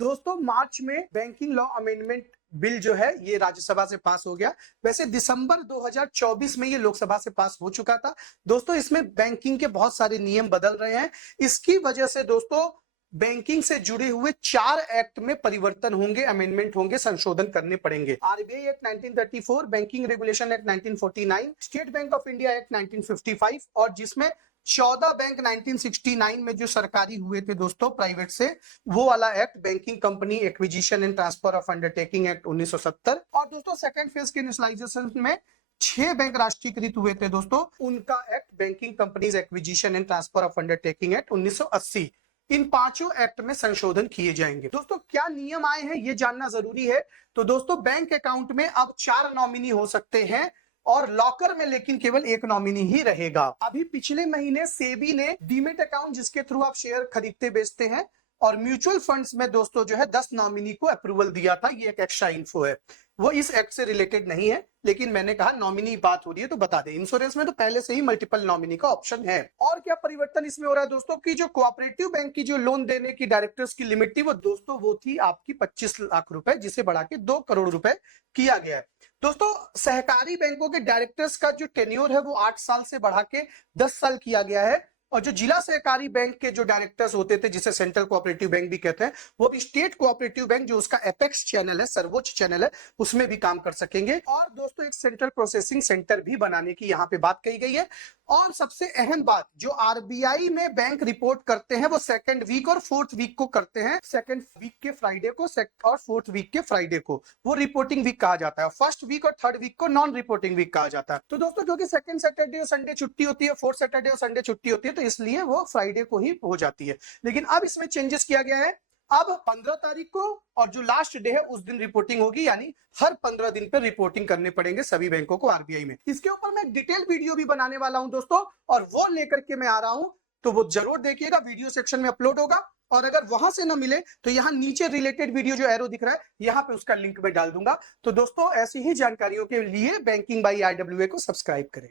दोस्तों मार्च में banking law amendment bill जो है ये राज्यसभा से पास हो गया। वैसे दिसंबर 2024 में ये लोकसभा से पास हो चुका था। दोस्तों इसमें बैंकिंग के बहुत सारे नियम बदल रहे हैं। इसकी वजह से दोस्तों बैंकिंग से जुड़े हुए 4 एक्ट में परिवर्तन होंगे, अमेंडमेंट होंगे, संशोधन करने पड़ेंगे। RBI act 1934, banking regulation act 1949, state bank of India act 1955 और जिसमें 14 बैंक 1969 में जो सरकारी हुए थे दोस्तों प्राइवेट से, वो वाला act banking company acquisition and transfer of undertaking act 1970 और दोस्तों सेकंड फेज के इनिशियलाइजेशन में 6 बैंक राष्ट्रीयकृत हुए थे दोस्तों, उनका act banking companies acquisition and transfer of undertaking act 1980। इन पांचों एक्ट में संशोधन किए जाएंगे। दोस्तों क्या नियम आए हैं ये जानना जरूरी है। तो दोस्तों बैंक अकाउंट में अब 4 नॉमिनी हो सकते हैं और लॉकर में लेकिन केवल एक नॉमिनी ही रहेगा। अभी पिछले महीने सेबी ने डीमेट अकाउंट जिसके थ्रू आप शेयर खरीदते बेचते हैं और म्यूचुअल फंड्स में दोस्तों जो है 10 नॉमिनी को अप्रूवल दिया था। ये एक एक्स्ट्रा इन्फो है, वो इस एक्ट से रिलेटेड नहीं है, लेकिन मैंने कहा नॉमिनी बात हो रही है तो बता दे। इंश्योरेंस में तो पहले से ही मल्टीपल नॉमिनी का ऑप्शन है। और क्या परिवर्तन इसमें हो रहा है दोस्तों की जो कोऑपरेटिव बैंक की जो लोन देने की डायरेक्टर्स की लिमिट थी वो दोस्तों वो थी आपकी 25 लाख रुपए, जिसे बढ़ा के 2 करोड़ रुपए किया गया है। दोस्तों सहकारी बैंकों के डायरेक्टर्स का जो टेन्योर है वो 8 साल से बढ़ा के 10 साल किया गया है और जो जिला सहकारी बैंक के जो डायरेक्टर्स होते थे जिसे सेंट्रल कोऑपरेटिव बैंक भी कहते हैं, वो भी स्टेट कोऑपरेटिव बैंक जो उसका एपेक्स चैनल है, सर्वोच्च चैनल है, उसमें भी काम कर सकेंगे। और दोस्तों एक सेंट्रल प्रोसेसिंग सेंटर भी बनाने की यहाँ पे बात कही गई है। और सबसे अहम बात, जो आरबीआई में बैंक रिपोर्ट करते हैं वो सेकंड वीक और फोर्थ वीक को करते हैं। सेकंड वीक के फ्राइडे को और फोर्थ वीक के फ्राइडे को वो रिपोर्टिंग वीक कहा जाता है। फर्स्ट वीक और थर्ड वीक को नॉन रिपोर्टिंग वीक कहा जाता है। तो दोस्तों क्योंकि सेकंड सैटरडे और संडे छुट्टी होती है, फोर्थ सैटरडे और संडे छुट्टी होती है, तो इसलिए वो फ्राइडे को ही हो जाती है। लेकिन अब इसमें चेंजेस किया गया है। अब 15 तारीख को और जो लास्ट डे है उस दिन रिपोर्टिंग होगी, यानी हर 15 दिन पर रिपोर्टिंग करने पड़ेंगे सभी बैंकों को आरबीआई में। इसके ऊपर मैं डिटेल वीडियो भी बनाने वाला हूं दोस्तों, और वो लेकर के मैं आ रहा हूं, तो वो जरूर देखिएगा। वीडियो सेक्शन में अपलोड होगा और अगर वहां से ना मिले तो यहाँ नीचे रिलेटेड वीडियो जो एरो दिख रहा है यहाँ पे उसका लिंक मैं डाल दूंगा। तो दोस्तों ऐसी ही जानकारियों के लिए बैंकिंग बाई आरडब्ल्यूए को सब्सक्राइब करें।